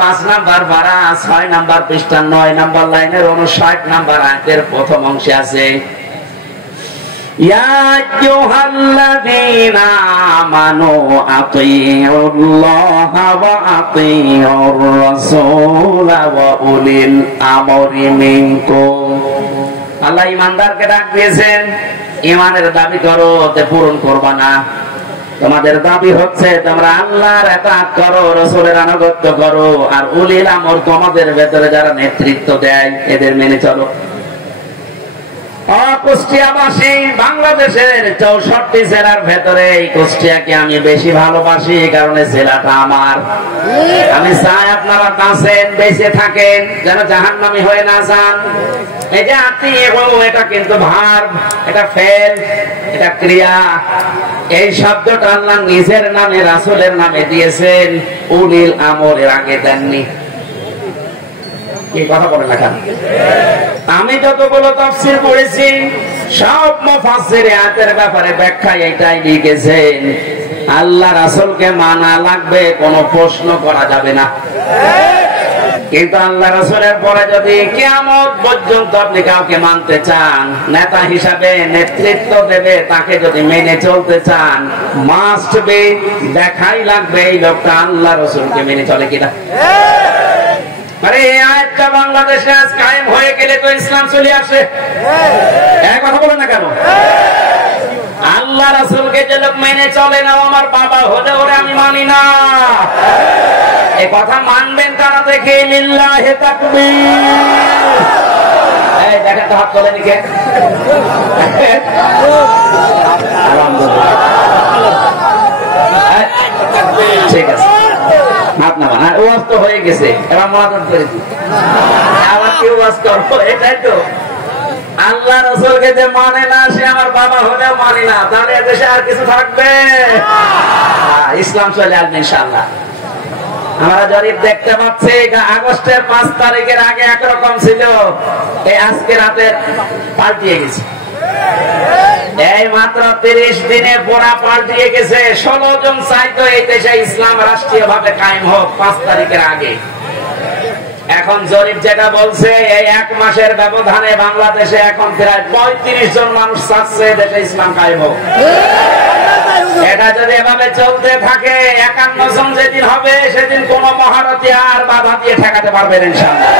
5 number পারা 6 number পৃষ্ঠা 9 number লাইনের 59 নাম্বার আয়াতের প্রথম অংশে আছে ইয়া আইয়ুহাল্লাযীনা আমানু আতিউল্লাহা ওয়া আতিউর রাসূলা ওয়া উলিল আমরি মিনকুম। আল্লাহ ঈমানদারকে ডাক দিয়েছেন, ঈমানের দাবি করো তে পূরণ করবা না। তোমাদের দাবি হচ্ছে তোমরা আল্লাহর ইতাআত করো, রাসূলের আনুগত্য করো, আর উলিল আমর তোমাদের ভেতরে যারা নেতৃত্ব দেয় এদের মেনে চলো। কুষ্টিয়াবাসী বাংলাদেশের 64 জেলার ভেতরে এই কুষ্টিয়াকে আমি বেশি ভালোবাসি, কারণ এই জেলাটা আমার। আমি চাই আপনারা বাঁচেন, বেঁচে থাকেন, যেন জাহান্নামী হয়ে না যান। এই যে আতিউ, এটা কিন্তু ভার্ব, এটা ফেল, এটা ক্রিয়া। এই শব্দটা আল্লাহ নিজের নামে রাসূলের নামে দিয়েছেন, উলিল আমরের আগে দেননি। কি কথা বলেন না কেন? আমি যতগুলো তাফসীর পড়েছি সব মুফাসসির আয়াতের ব্যাপারে ব্যাখ্যা এটাই লিখেছেন, আল্লাহ রাসূলকে মানা লাগবে, কোনো প্রশ্ন করা যাবে না। কিন্তু আল্লাহ রাসূলের পরে যদি কিয়ামত পর্যন্ত আপনি কাউকে মানতে চান, নেতা হিসাবে নেতৃত্ব দেবে, তাকে যদি মেনে চলতে চান, মাস্ট বি দেখাই লাগবে এই লোকটা আল্লাহ রাসূলকে মেনে চলে কিনা। আরে এই আয়াতটা বাংলাদেশে আজ কায়েম হয়ে গেলে তো ইসলাম চলে আসে। এক কথা বলেন না কেন? আল্লাহ রাসূলকে যে লোক মেনে চলে না, আমার বাবা হলে ওরে আমি মানি না, এই কথা মানবেন তারা? দেখে লিল্লাহি তাকবীর। এই দেখেন তো হাত তোলেন কে? ঠিক আছে, হাত নামান। আর ওয়াজ তো হয়ে গেছে, এবার মুনাজাত করে দিই। আবার কি ওয়াজ করবো? এটাই তো। আল্লাহ রাসূলকে যে মানে না, সে আমার বাবা হলেও মানি না, তাহলে দেশে আর কিছু থাকবে? ইসলাম চলে আসবে ইনশাআল্লাহ। আমরা জরিপ দেখতে পাচ্ছি, আগস্টের 5 তারিখের আগে একরকম ছিল, এই আজকে রাতে পাল্টিয়ে গেছে। এই মাত্র 30 দিনে পুরা পাল্টিয়ে গেছে। 16 জন চাইতো এই দেশে ইসলাম রাষ্ট্রীয় ভাবে কায়েম হোক 5 তারিখের আগে। এখন জরিপ যেটা বলছে, এই 1 মাসের ব্যবধানে বাংলাদেশে এখন প্রায় 35 জন মানুষ চাচ্ছে দেশে ইসলাম কায়েম হোক। এটা যদি এভাবে চলতে থাকে, 51 জন যেদিন হবে সেদিন কোন মহারথী আর বাধা দিয়ে ঠেকাতে পারবে না ইনশাআল্লাহ।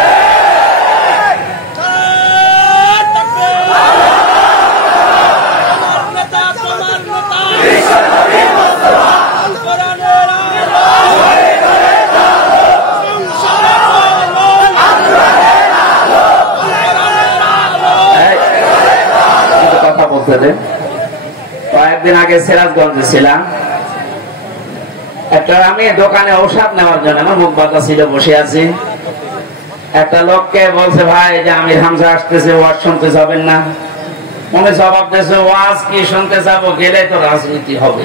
কথা বলতে দেন। কয়েকদিন আগে সিরাজগঞ্জে ছিলাম, একটা আমি দোকানে ঔষধ নেওয়ার জন্য আমার মুখ বাঁকা ছিল, বসে আছি। একটা লোককে বলছে, ভাই যে আমির হামজা আসতেছে, ওয়াজ শুনতে যাবেন না? মনে জবাব দিয়েছে, ওয়াজ কি শুনতে যাবো, গেলে তো রাজনীতি হবে।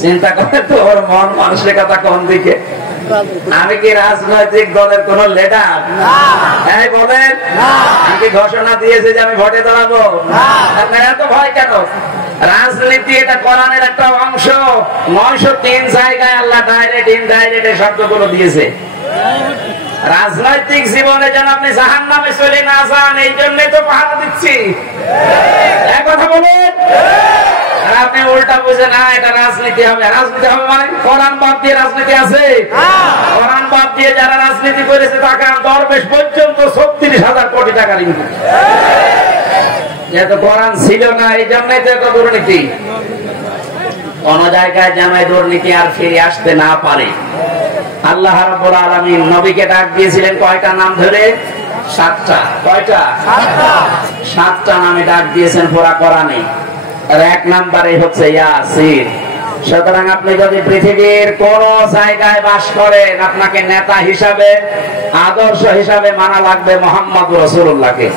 চিন্তা করে তো ওর মন মানসিকতা কোন দিকে। আমি কি রাজনৈতিক দলের কোন লিডার? বলেন, আমি কি ঘোষণা দিয়েছে যে আমি ভোটে দাঁড়াবো? এত ভয় কেন? রাজনীতি এটা কোরআনের একটা অংশ। 903 জায়গায় আল্লাহ ডাইরেক্ট ইনডাইরেক্ট এই শব্দগুলো দিয়েছে। রাজনৈতিক জীবনে যেন আপনি জাহান্নামে চলে না যান, এই জন্যই তো পাহারা দিচ্ছি। এক কথা বলুন। আপনি উল্টা বুঝে না, এটা রাজনীতি হবে। রাজনীতি হবে মানে কোরআন বাদ দিয়ে রাজনীতি আছে? কোরআন বাদ দিয়ে যারা রাজনীতি করেছে তাকে দরবেশ পর্যন্ত 36,000 কোটি টাকা ঋণ করছে। যেহেতু কোরআন ছিল না, এই জন্যই তো এত দুর্নীতি। কোন জায়গায় যেন এই দুর্নীতি আর ফিরে আসতে না পারে। আল্লাহ রাব্বুল আলামিন নবীকে ডাক দিয়েছিলেন কয়টা নাম ধরে? 7টা। কয়টা? 7টা নামে ডাক দিয়েছেন পুরা কোরআনে। আর 1 নম্বরে হচ্ছে ইয়াসিন। সুতরাং আপনি যদি পৃথিবীর কোন জায়গায় বাস করেন, আপনাকে নেতা হিসাবে, আদর্শ হিসাবে মানা লাগবে মুহাম্মদ রাসূলুল্লাহকে।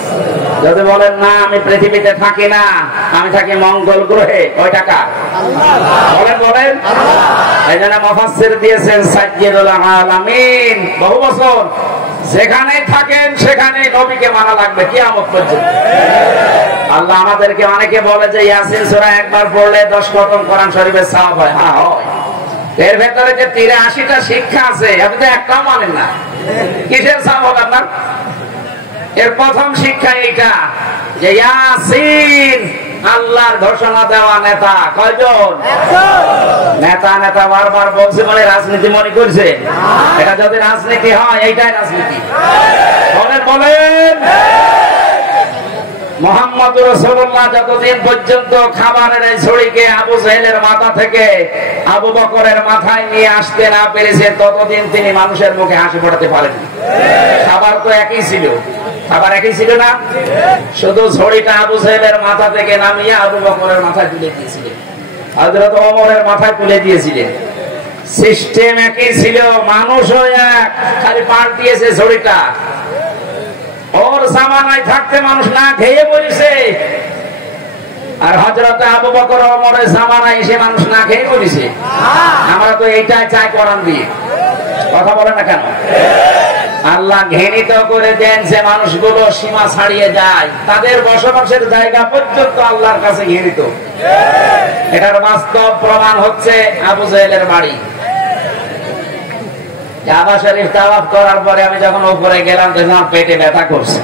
যদি বলেন না আমি পৃথিবীতে থাকি না, আমি থাকি মঙ্গল গ্রহে, ওই টাকা বলেন বলেন। এই জন্য মুফাসসির দিয়েছেন সাইয়্যিদুল আলামিন, বহু বছর যেখানে থাকেন সেখানে নবীকে মানা লাগবে কিয়ামত পর্যন্ত। আল্লাহ আমাদেরকে অনেকে বলে যে ইয়াসিন সূরা একবার পড়লে 10 খতম কোরআন শরীফের সওয়াব হয়। হ্যাঁ হয়, এর ভেতরে যে 83টা শিক্ষা আছে আপনি তো একটাও মানেন না। কিসের সবক আপনার? এর প্রথম শিক্ষা এইটা যে ইয়াসিন আল্লাহর ঘোষণা দেওয়া নেতা কয়জন? নেতা নেতা বারবার বলছে বলে রাজনীতি মনে করছে? এটা যদি রাজনীতি হয় এইটাই রাজনীতি। বলেন বলেন মুহাম্মদ রাসূলুল্লাহ যতদিন পর্যন্ত খাবারের এই ছড়িকে আবু জাহেলের মাথা থেকে আবু বকরের মাথায় নিয়ে আসতে না পেরেছে ততদিন তিনি মানুষের মুখে হাসি ফোটাতে পারেননি। খাবার তো একই ছিল, খাবার একই ছিল না, শুধু ছড়িটা আবু জাহেলের মাথা থেকে নামিয়ে আবু বকরের মাথায় তুলে দিয়েছিলেন, হযরত ওমরের মাথায় তুলে দিয়েছিলেন। সিস্টেম একই ছিল, মানুষও এক, খালি পাল্টিয়েছে ছড়িটা। ওর জামানায় থাকতে মানুষ না খেয়ে মরেছে, আর হযরত আবু বকর ওমরের জামানায় এসে মানুষ না খেয়ে মরেছে। আমরা তো এইটাই চাই কোরআন দিয়ে। কথা বলে না কেন? আল্লাহ ঘৃণিত করে দেন যে মানুষগুলো সীমা ছাড়িয়ে যায়, তাদের বসবাসের জায়গা পর্যন্ত আল্লাহর কাছে ঘৃণিত। এটার বাস্তব প্রমাণ হচ্ছে আবু জাহেলের বাড়ি। কাবা শরীফ তাওয়াফ করার পরে আমি যখন উপরে গেলাম তখন আমার পেটে ব্যথা করছে।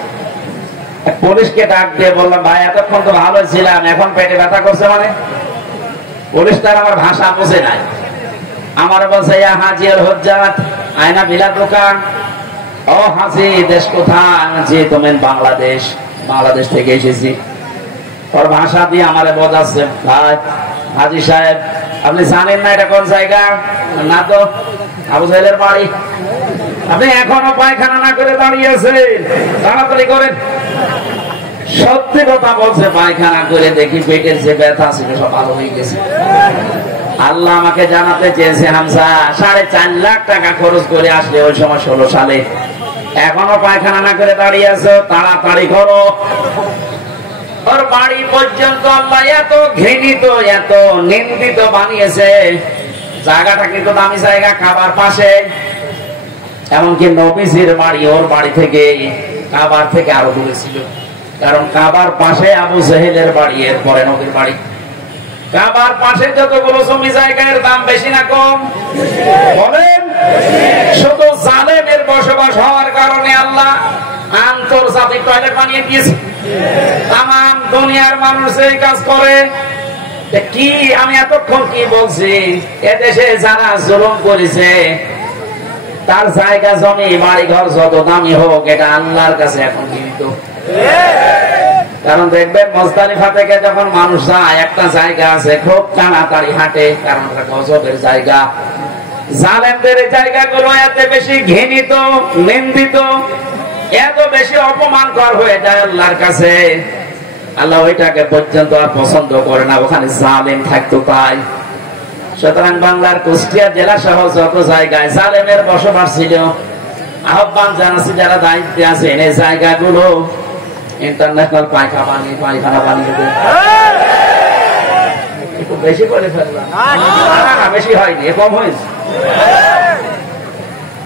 পুলিশকে ডাক দিয়ে বললাম, ভাই এতক্ষণ তো ভালো ছিলাম, এখন পেটে ব্যথা করছে মানে? পুলিশ তার আমার ভাষা বুঝে নাই। আমার বলছে ইয়া হাজি আল হুজ্জাত আয়না বিলাদ দোকান। ও হাজি, দেশ কোথায়? জি তুমি বাংলাদেশ। বাংলাদেশ থেকে এসেছি। ওর ভাষা দিয়ে আমারে বোঝাচ্ছে, ভাই হাজি সাহেব আপনি জানেন না এটা কোন জায়গা? না তো। আবু জাহেলের বাড়ি। আপনি এখনো পায়খানা না করে দাঁড়িয়ে আছেন, তাড়াতাড়ি করেন। সত্যি কথা বলছে, পায়খানা করে দেখি পেটের যে ব্যথা ছিল সব ভালো হয়ে গেছে। আল্লাহ আমাকে জানাতে চেয়েছে, হামজা 4.5 লাখ টাকা খরচ করে আসলে ওই সময় 16 সালে, এখনো পায়খানা না করে দাঁড়িয়ে আছো, তাড়াতাড়ি করো। ওর বাড়ি পর্যন্ত আল্লাহ এত ঘৃণিত এত নিন্দিত বানিয়েছে। জায়গাটা কিন্তু দামি জায়গা, কাবার পাশে। এমনকি নবীজির বাড়ি ওর বাড়ি থেকে কাবার থেকে আরো দূরে ছিল, কারণ কাবার পাশে আবু জাহেলের বাড়ি, এরপরে নবীর বাড়ি। কাবার পাশে যতগুলো জমি জায়গার দাম বেশি না কম? বলেন। শুধু জালেমের বসবাস হওয়ার কারণে আল্লাহ আন্তর্জাতিক টয়লেট বানিয়ে দিয়েছে। তাম দুনিয়ার মানুষ এই কাজ করে। কি আমি এতক্ষণ কি বলছি? এদেশে যারা জুলুম করেছে তার জায়গা জমি বাড়ি ঘর যত দামি হোক, এটা আল্লাহর কাছে এখন ঘৃণিত। কারণ দেখবেন মুজদালিফা থেকে যখন মানুষ যায়, একটা জায়গা আছে খুব তাড়াতাড়ি হাঁটে, কারণ এটা গজবের জায়গা। জালেমদের জায়গাগুলো এত বেশি ঘৃণিত, নিন্দিত, এত বেশি অপমানকর হয়ে যায় আল্লাহর কাছে, আল্লাহ ওইটাকে পর্যন্ত আর পছন্দ করে না, ওখানে জালেম থাকতো তাই। সুতরাং বাংলার কুষ্টিয়া জেলা সহ যত জায়গায় জালেমের বসবাস ছিল, আহ্বান জানাচ্ছি যারা দায়িত্বে আছেন এই জায়গাগুলো ইন্টারন্যাশনাল পায়খানা বানিয়ে দেন। একটু বেশি করে ফেললাম, বেশি হয়নি, কম হয়েছে।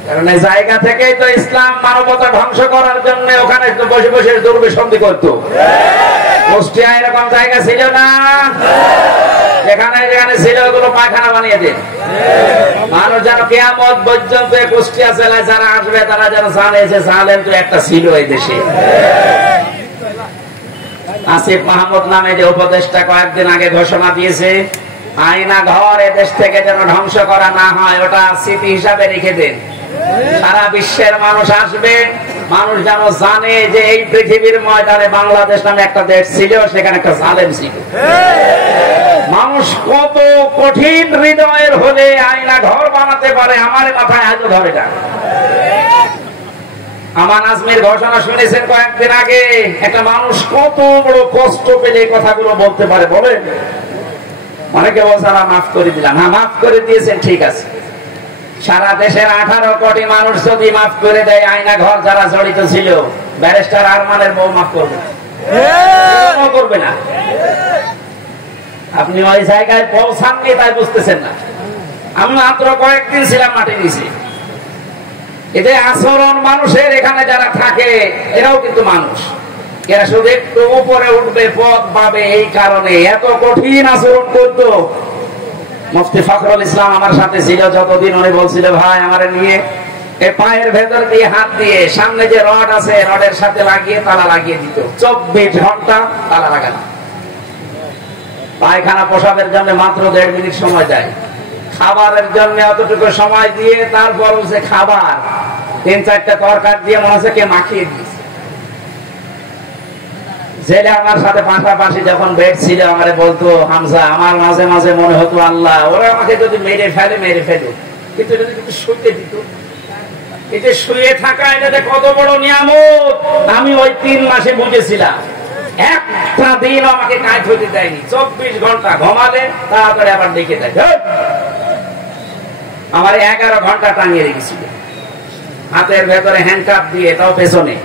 কারণ এই জায়গা থেকেই তো ইসলাম মানবতা ধ্বংস করার জন্য ওখানে বসে বসে দুর্বিসন্ধি করতো। কুষ্টিয়া এরকম জায়গা ছিল না, যেখানে যেখানে ছিল ওগুলো পায়খানা বানিয়ে দিন। মানুষ যেন কিয়ামত পর্যন্ত কুষ্টিয়া জেলায় যারা আসবে তারা যেন জানে যে জালেম তো একটা ছিল এই দেশে। আসিফ মাহমুদ নামে যে উপদেষ্টা কয়েকদিন আগে ঘোষণা দিয়েছে, আয়না ঘর এদেশ থেকে যেন ধ্বংস করা না হয়, ওটা স্মৃতি হিসাবে রেখে দেন। সারা বিশ্বের মানুষ আসবে, মানুষ যেন জানে যে এই পৃথিবীর ময়দানে বাংলাদেশ নামে একটা দেশ ছিল, সেখানে একটা জালেম ছিল। মানুষ কত কঠিন হৃদয়ের হলে আয়না ঘর বানাতে পারে, আমার মাথায় আজও ধরে না। আমান আজমির ঘোষণা শুনেছেন কয়েকদিন আগে, একটা মানুষ কত বড় কষ্ট পেলে এই কথাগুলো বলতে পারে বলেন? অনেকে বলছে মাফ করে দিলাম। হ্যাঁ, মাফ করে দিয়েছেন, ঠিক আছে। সারা দেশের 18 কোটি মানুষ যদি মাফ করে দেয়, আয়না ঘর যারা জড়িত ছিল, ব্যারিস্টার আরমানের বউ মাফ করবে না, করবে না। আপনি ওই জায়গায় পৌঁছাননি তাই বুঝতেছেন না। আমি মাত্র কয়েকদিন ছিলাম মাটি নিচে। এদের আচরণ মানুষের এখানে যারা থাকে এরাও কিন্তু মানুষ, এরা শুধু একটু উপরে উঠবে পথ পাবে, এই কারণে এত কঠিন আচরণ করতো। মুফতি ফখরুল ইসলাম আমার সাথে ছিল যতদিন, উনি বলছিল ভাই আমারে নিয়ে এই পায়ের ভেতর দিয়ে হাত দিয়ে সামনে যে রড আছে রডের সাথে লাগিয়ে তালা লাগিয়ে দিত, 24 ঘন্টা তালা লাগানো। পায়খানা পোশাকের জন্য মাত্র 1.5 মিনিট সময় দেয়, খাবারের জন্য অতটুকু সময় দিয়ে তারপর সে খাবার 3-4টা তরকারি দিয়ে মনে হচ্ছে কে মাখিয়ে দিয়েছে। ছেলে আমার সাথে পাশাপাশি যখন বেড ছিল আমারে বলতো, হামজা আমার মাঝে মাঝে মনে হতো আল্লাহ ওরা আমাকে যদি মেরে ফেলো, কিন্তু যদি একটু শুতে দিত। এই যে শুয়ে থাকা এটাতে কত বড় নিয়ামত আমি ওই 3 মাসে বুঝেছিলাম। একটা দিন আমাকে কাজ হতে দেয়নি, 24 ঘন্টা ঘুমালে তাড়াতাড়ি আবার ডেকে দেয়। আমার 11 ঘন্টা টাঙিয়ে রেখেছিল, হাতের ভেতরে হ্যান্ডকাপ দিয়ে, তাও পেছনে,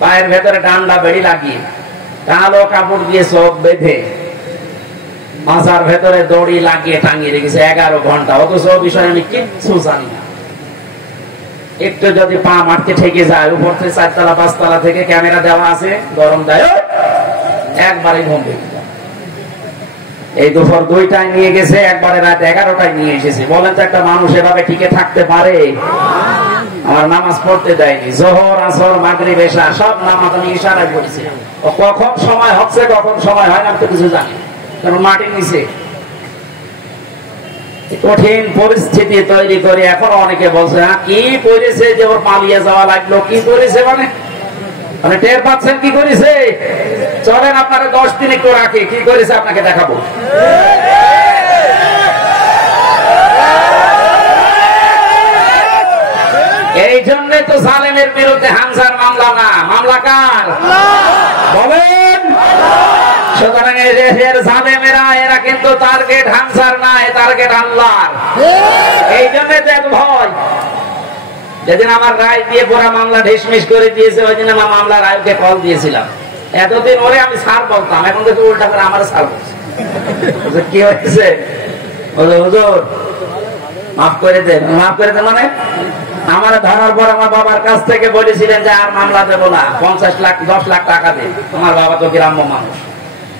পায়ের ভেতরে ডান্ডা বেড়ি লাগিয়ে, কালো কাপড় দিয়ে চোখ বেঁধে, মাথার ভেতরে দড়ি লাগিয়ে টাঙিয়ে রেখেছে 11 ঘন্টা। অথচ বিষয়ে আমি কিচ্ছু জানি না। একটু যদি পা মারতে ঠেকে যায়, উপর থেকে 4তলা 5তলা থেকে ক্যামেরা দেওয়া আছে, গরম দেয়, একবারে ঘুম পেয়ে যায়। এই দুপুর 2টায় নিয়ে গেছে, একবারে রাত 11টায় নিয়ে এসেছে। বলেন তো একটা মানুষ এভাবে টিকে থাকতে পারে? আমার নামাজ পড়তে দেয়নি, জোহর আসর মাগরিব এশা সব নামাজ আমি ইশারায় পড়েছি। কখন সময় হচ্ছে কখন সময় হয় না আমি তো কিছু জানি, কারণ মাটির নিচে কঠিন পরিস্থিতি তৈরি করে। এখন অনেকে বলছে কি করেছে যে ওর পালিয়ে যাওয়া লাগলো, কি করেছে মানে টের পাচ্ছেন কি করেছে? চলেন আপনারা 10 দিন একটু রাখি, কি করেছে আপনাকে দেখাবো। এই জন্য তো জালেমের বিরুদ্ধে হামজার মামলা না, মামলা কার বলেন? সুতরাং এই দেশের জালেমেরা এরা কিন্তু টার্গেট হামজার না, টার্গেট আল্লাহর। এই জন্য তো এত ভয়। যেদিন আমার রায় দিয়ে পুরা মামলা ঢিসমিস করে দিয়েছে, ওই দিন আমার মামলা রায়কে কল দিয়েছিলাম। এতদিন ওরে আমি স্যার বলতাম, এখন দেখি উল্টা করে আমার স্যার বলছে। কি হয়েছে? হুজুর মাফ করে দেন। মাফ করে দেন মানে আমার ধরার পর আমার বাবার কাছ থেকে বলেছিলেন যে আর মামলা দেবো না, 50 লাখ 10 লাখ টাকা দেন। আমার বাবা তো গ্রাম্য মানুষ,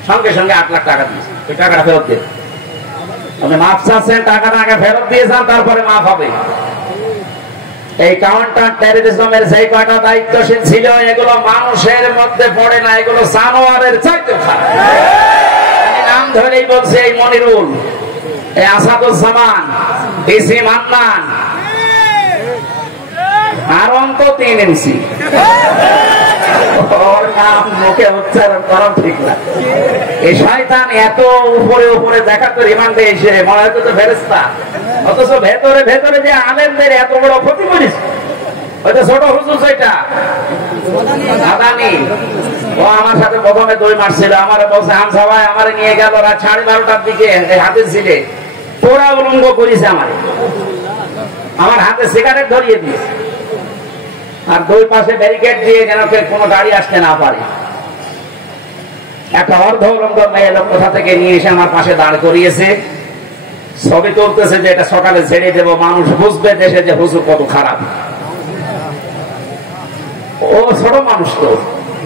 সঙ্গে সঙ্গে 8 লাখ টাকা দিয়েছে। ওই টাকাটা ফেরত দেন। আপনি মাফ চাচ্ছেন, টাকাটা আগে ফেরত দিয়ে যান, তারপরে মাফ হবে। এই কাউন্টার টেররিজমের যে কয়টা দায়িত্বশীল ছিল এগুলো মানুষের মধ্যে পড়ে না, এগুলো জানোয়ারের চাইতে খারাপ। আমি নাম ধরেই বলছি, এই মনিরুল, এই আসাদুজ্জামান, ডিসি মান্নান, আর অন্ত 3 ইঞ্চি ওর নাম মুখে উচ্চারণ করা ঠিক না। এই শয়তান এত উপরে উপরে দেখা তো রিমান্ডে এসে মনে হতো তো ফেরেশতা, অথচ ভেতরে ভেতরে যে আলেমদের এত বড় ক্ষতি করেছে। ওইটা ছোট হুজুর, সেটা আদানি, ও আমার সাথে প্রথমে 2 মাস ছিল। আমার বলছে হামজা ভাই আমার নিয়ে গেল রাত 12:30টার দিকে হাতে ছিলে, পোড়া উলঙ্গ করেছে আমার হাতে সিগারেট ধরিয়ে দিয়েছে, আর 2 পাশে ব্যারিকেড দিয়ে যেন কোনো গাড়ি আসতে না পারে। একটা অর্ধ উলঙ্গ মেয়ে লোক কোথা থেকে নিয়ে এসে আমার পাশে দাঁড় করিয়েছে, ছবি তুলতেছে যে এটা সকালে ছেড়ে দেবো, মানুষ বুঝবে দেশে যে হুজুর কত খারাপ। ও ছোট মানুষ, তো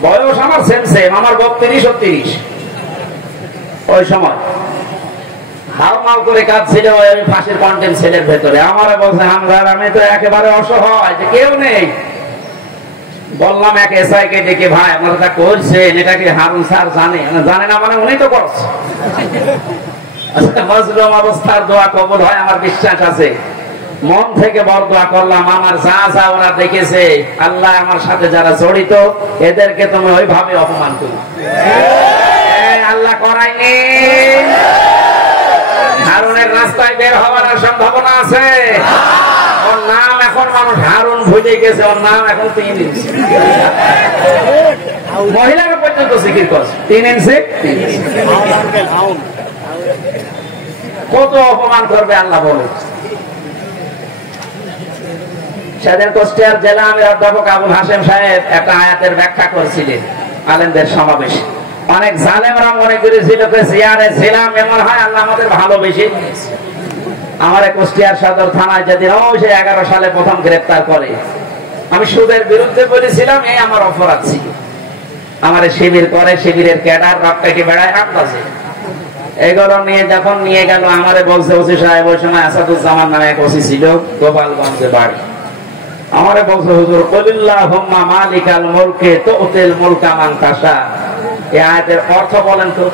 বয়স আমার সেম, আমার 32-33। ওই সময় হাও মাও করে কাঁদছিল ওই ফাঁসির কন্টেন্ট ছেলের ভেতরে। আমার বলছে হামজার আমি তো একেবারে অসহায়, যে কেউ নেই। বললাম এক এসআই কে ডেকে, ভাই আপনারা তা করছেন এটা কি হারুন স্যার জানে? জানে না মানে উনি তো করছে। মজলুম অবস্থার দোয়া কবুল হয় আমার বিশ্বাস আছে। মন থেকে বড় দোয়া করলাম, আমার যা যা ওরা দেখেছে, আল্লাহ আমার সাথে যারা জড়িত এদেরকে তুমি ওইভাবে অপমান করো। আল্লাহ করায়নি। হারুনের রাস্তায় বের হওয়ার সম্ভাবনা আছে। ওর নাম এখন মানুষ হারুন ভুলে গেছে, ওর নাম এখন 3 ইঞ্চি। মহিলাকে পর্যন্ত জিকির করছে 3 ইঞ্চি। কত অপমান করবে আল্লাহ বলে। সেদিন কুষ্টিয়ার জেলা আমির অধ্যাপক আবুল হাশেম সাহেব একটা আয়াতের ব্যাখ্যা করছিলেন আলেমদের সমাবেশে। অনেক জালেমরা মনে করেছিল চেয়ারে ছিলাম এমন হয় আল্লাহ আমাদের ভালোবেসে নিয়েছে। আমার কুষ্টিয়ার সদর থানায় যেদিন 11 সালে প্রথম গ্রেফতার করে, আমি সুদের বিরুদ্ধে বলেছিলাম, এই আমার অপরাধ ছিল। আমার শিবির করে, শিবিরের ক্যাডার রক কেটে বেড়ায় আন্দাজে এগুলো নিয়ে যখন নিয়ে গেল, আমারে বলছে ওসি সাহেব, ওই সময় আসাদুজ্জামান নামে এক ওসি ছিল, গোপালগঞ্জে বাড়ি। আমারে বলছে হুজুর কুলিল্লাহুম্মা মালিকাল মুলকি তুতিল মুলকা মান তাশা, এই আয়াতের অর্থ বলেন তো।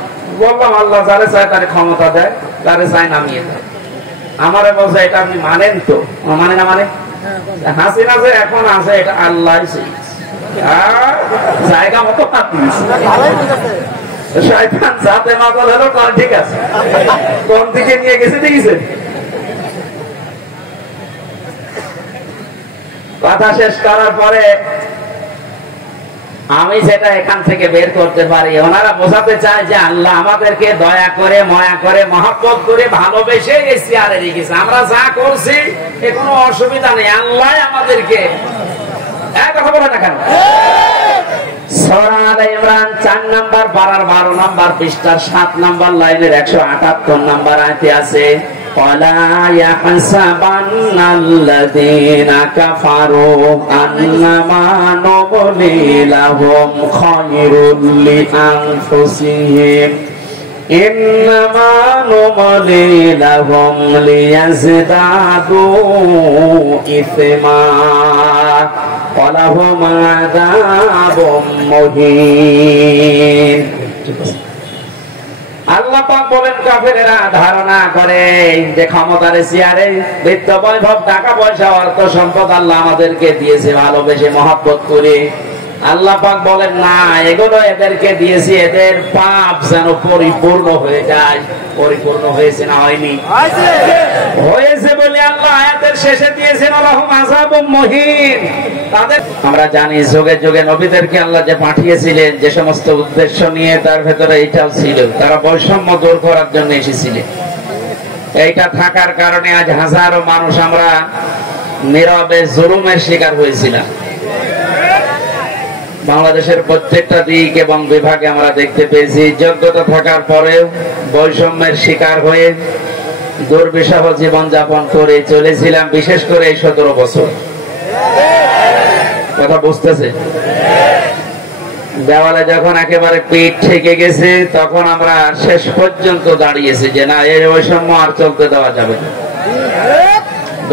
বললাম আল্লাহ যারে চায় তারে ক্ষমতা দেয়, যারে চায় নামিয়ে দেয়। আমারে বলছে এটা আপনি মানেন তো? মানে না মানে? হাসিনা যে এখন আছে এটা আল্লাহ জায়গা মতো শয়তান যাতে মাতাল হলো তার ঠিক আছে, কোন দিকে নিয়ে গেছে দেখিছে। কথা শেষ করার পরে আমি যেটা এখান থেকে বের করতে পারি, ওনারা বোঝাতে চায় যে আল্লাহ আমাদেরকে দয়া করে, মায়া করে, মহব্বত করে, ভালোবেসে এই চেয়ারে রেখেছে। আমরা যা করছি এ কোনো অসুবিধা নেই, আল্লাহ আমাদেরকে। কথা বলে না কেন? সূরা আলে ইমরান 4 নাম্বার পারার 12 নাম্বার পৃষ্ঠার 7 নাম্বার লাইনের 178 নাম্বার আয়াতে আছে, ওয়ালা ইয়াহসাবান্নাল্লাযীনা কাফারু আন্নামা নুমলি লাহুম খায়রুল লিআনফুসিহিম ইন্নামা নুমলি লাহুম লিয়াজদাদু ইসমা ওয়ালাহুম আযাবুম মুহিন। আল্লাহ পাক বলেন কাফেরেরা ধারণা করে যে ক্ষমতার চেয়ারে বিত্ত বৈভব, টাকা পয়সা, অর্থ সম্পদ আল্লাহ আমাদেরকে দিয়েছে ভালোবেসে মহব্বত করে। আল্লাহ পাক বলেন না, এগুলো এদেরকে দিয়েছি এদের পাপ যেন পরিপূর্ণ হয়ে যায়। পরিপূর্ণ হয়েছে না হয়নি? হয়েছে বলে আল্লাহ আয়াতের শেষে দিয়েছেন ওয়ালাহুম আযাবুম মুহিন। তাদের আমরা জানি যুগে যুগে নবীদেরকে আল্লাহ যে পাঠিয়েছিলেন যে সমস্ত উদ্দেশ্য নিয়ে, তার ভেতরে এইটাও ছিল, তারা বৈষম্য দূর করার জন্য এসেছিলেন। এইটা থাকার কারণে আজ হাজারো মানুষ আমরা নীরবে জুলুমের শিকার হয়েছিলাম। বাংলাদেশের প্রত্যেকটা দিক এবং বিভাগে আমরা দেখতে পেয়েছি যোগ্যতা থাকার পরেও বৈষম্যের শিকার হয়ে দুর্বিষহ জীবন যাপন করে চলেছিলাম, বিশেষ করে এই 17 বছর। কথা বুঝতেছে? দেওয়ালে যখন একেবারে পিঠ ঠেকে গেছে, তখন আমরা শেষ পর্যন্ত দাঁড়িয়েছি যে না, এই বৈষম্য আর চলতে দেওয়া যাবে না।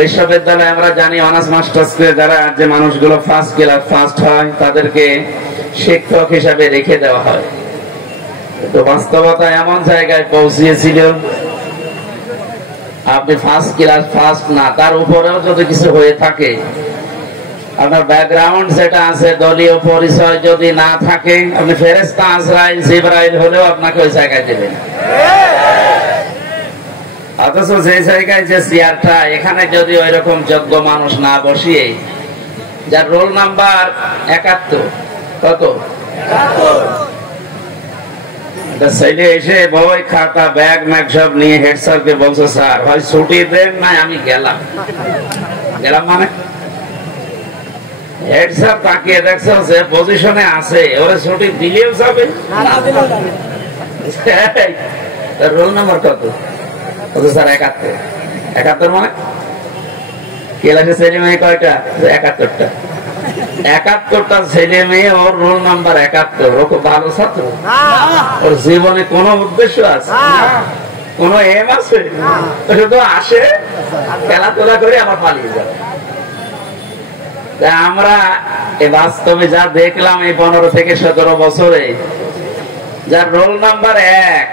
বিশ্ববিদ্যালয়ে আমরা জানি অনার্স মাস্টার্সকে যারা যে মানুষগুলো ফার্স্ট ক্লাস ফার্স্ট হয় তাদেরকে শিক্ষক হিসাবে রেখে দেওয়া হয়। তো বাস্তবতা এমন জায়গায় পৌঁছিয়েছিল, আপনি ফার্স্ট ক্লাস ফার্স্ট না, তার উপরেও যদি কিছু হয়ে থাকে, আপনার ব্যাকগ্রাউন্ড যেটা আছে, দলীয় পরিচয় যদি না থাকে, আপনি ফেরেশতা আজরাইল জিবরাইল হলেও আপনাকে ওই জায়গায় দেবেন। অথচ যে জায়গায় যে চেয়ারটা, এখানে যদি ওই রকম যোগ্য মানুষ না বসিয়ে, যার রোল নাম্বার 71, কত ছেলে এসে বই খাতা ব্যাগ ম্যাগ সব নিয়ে হেড স্যারকে বলছে, স্যার হয় ছুটি দেন না আমি গেলাম। মানে হেড স্যার তাকিয়ে দেখছে যে পজিশনে আছে, ওরা ছুটি দিলেও যাবে। রোল নাম্বার কত? স্যার 71 মানে ক্লাসে ছেলে মেয়ে কয়টা? 71টা। 71টা ছেলে মেয়ে, ওর রোল নাম্বার 71। ও খুব ভালো ছাত্র, ওর জীবনে কোন উদ্দেশ্য আছে, কোন এম আছে? শুধু আসে, খেলাধুলা করে আমার পালিয়ে যাবে। আমরা বাস্তবে যা দেখলাম এই 15 থেকে 17 বছরে, যার রোল নাম্বার 1,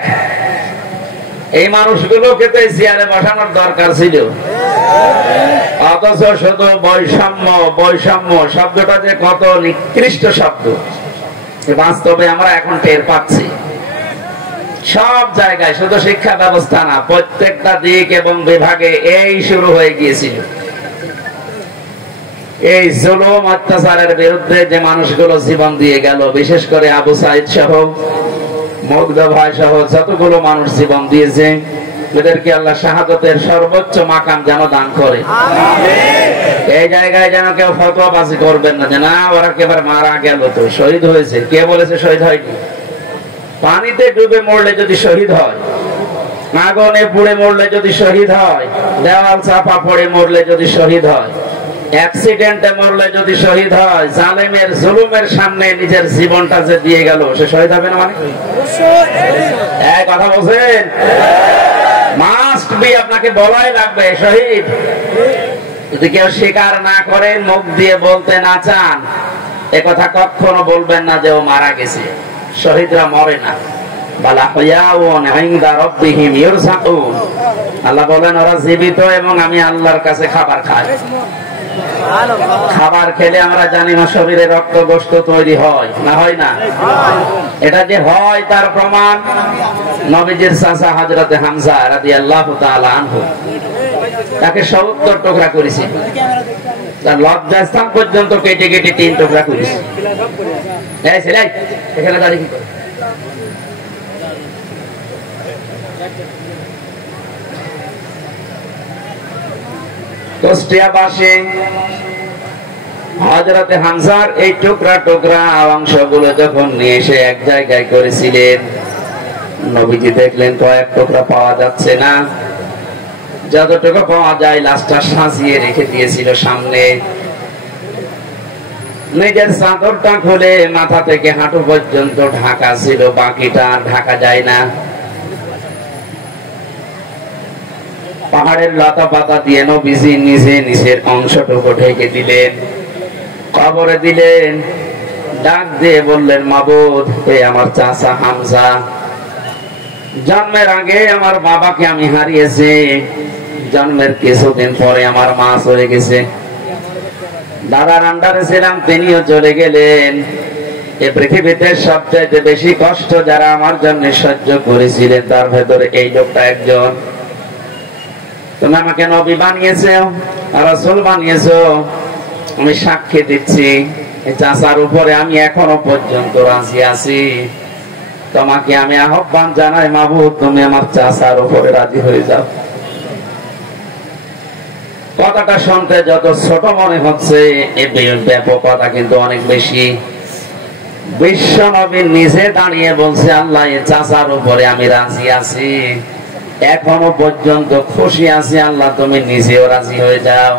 এই মানুষগুলোকে তো চেয়ারে বসানোর দরকার ছিল। অথচ শুধু বৈষম্য বৈষম্য শব্দটা যে কত নিকৃষ্ট শব্দ, বাস্তবে আমরা এখন টের পাচ্ছি। সব জায়গায়, শুধু শিক্ষা ব্যবস্থা না, প্রত্যেকটা দিক এবং বিভাগে এই শুরু হয়ে গিয়েছিল। এই জুলুম অত্যাচারের বিরুদ্ধে যে মানুষগুলো জীবন দিয়ে গেল, বিশেষ করে আবু সাইদ সহ, মুগ্ধ ভাই সহ যতগুলো মানুষ জীবন দিয়েছে, এদেরকে আল্লাহ শাহাদাতের সর্বোচ্চ মাকাম যেন দান করে। এই জায়গায় যেন কেউ ফতোয়াবাজি করবেন না যে না ওরা একেবারে মারা গেল, তো শহীদ হয়েছে। কে বলেছে শহীদ হয়নি? পানিতে ডুবে মরলে যদি শহীদ হয়, আগুনে পুড়ে মরলে যদি শহীদ হয়, দেওয়াল চাপা পড়ে মরলে যদি শহীদ হয়, অ্যাক্সিডেন্টে মরলে যদি শহীদ হয়, জালেমের জুলুমের সামনে নিজের জীবনটা যে দিয়ে গেল, সে শহীদ হবে না? মানে এক কথা বলছেন, মাস্ট বি, আপনাকে বলাই লাগবে শহীদ। যদি কেউ স্বীকার না করেন, মুখ দিয়ে বলতে না চান, এ কথা কখনো বলবেন না যে ও মারা গেছে। শহীদরা মরে না। আল্লাহ বলেন ওরা জীবিত এবং আমি আল্লাহর কাছে খাবার খাই। খাবার খেলে আমরা জানি না শরীরে রক্ত গোশত তৈরি হয় না হয় না? এটা যে হয় তার প্রমাণ নবীজির চাচা হযরতে হামজা রাদিয়াল্লাহু তাআলা আনহু, তাকে 70 টুকরা করেছে, তার লজ্জাস্থান পর্যন্ত কেটে কেটে 3 টুকরা করেছে। এই ছেলে এখানে দাঁড়িয়ে কি করে? কুষ্টিয়াবাসী হযরতে হামজার এই টুকরা টুকরা অংশগুলো যখন নিয়ে এসে এক জায়গায় করেছিলেন, নবীজি দেখলেন কয়েক টুকরা পাওয়া যাচ্ছে না, যতটুকু পাওয়া যায় লাশটা সাজিয়ে রেখে দিয়েছিল সামনে। নিজের চাদরটা খুলে মাথা থেকে হাঁটু পর্যন্ত ঢাকা ছিল, বাকিটা আর ঢাকা যায় না। পাহাড়ের লতা পাতা দিয়ে নবীজি নিজে নিজের অংশটুকু ঢেকে দিলেন, কবরে দিলেন, ডাক দিয়ে বললেন, মাবুদ, এ আমার চাচা হামজা, জন্মের আগে আমার বাবাকে আমি হারিয়েছি, জন্মের কিছুদিন পরে আমার মা চলে গেছে, দাদার আন্ডারে ছিলাম, তিনিও চলে গেলেন। এ পৃথিবীতে সবচেয়ে বেশি কষ্ট যারা আমার জন্য সহ্য করেছিলেন, তার ভেতরে এই লোকটা একজন। তুমি আমাকে নবী বানিয়েছো, রাসূল বানিয়েছো, আমি সাক্ষী দিচ্ছি এই চাচার উপরে আমি এখনো পর্যন্ত রাজি আছি। তোমাকে আমি আহ্বান জানাই, মাবুদ, তুমি আমার চাচার উপরে রাজি হয়ে যাও। কথাটা শুনতে যত ছোট মনে হচ্ছে, এই ব্যাপকতা কিন্তু অনেক বেশি। বিশ্ব নবী নিজে দাঁড়িয়ে বলছে, আল্লাহ, এই চাচার উপরে আমি রাজি আছি, এখনো পর্যন্ত খুশি আছি, আল্লাহ তুমি নিজেও রাজি হয়ে যাও।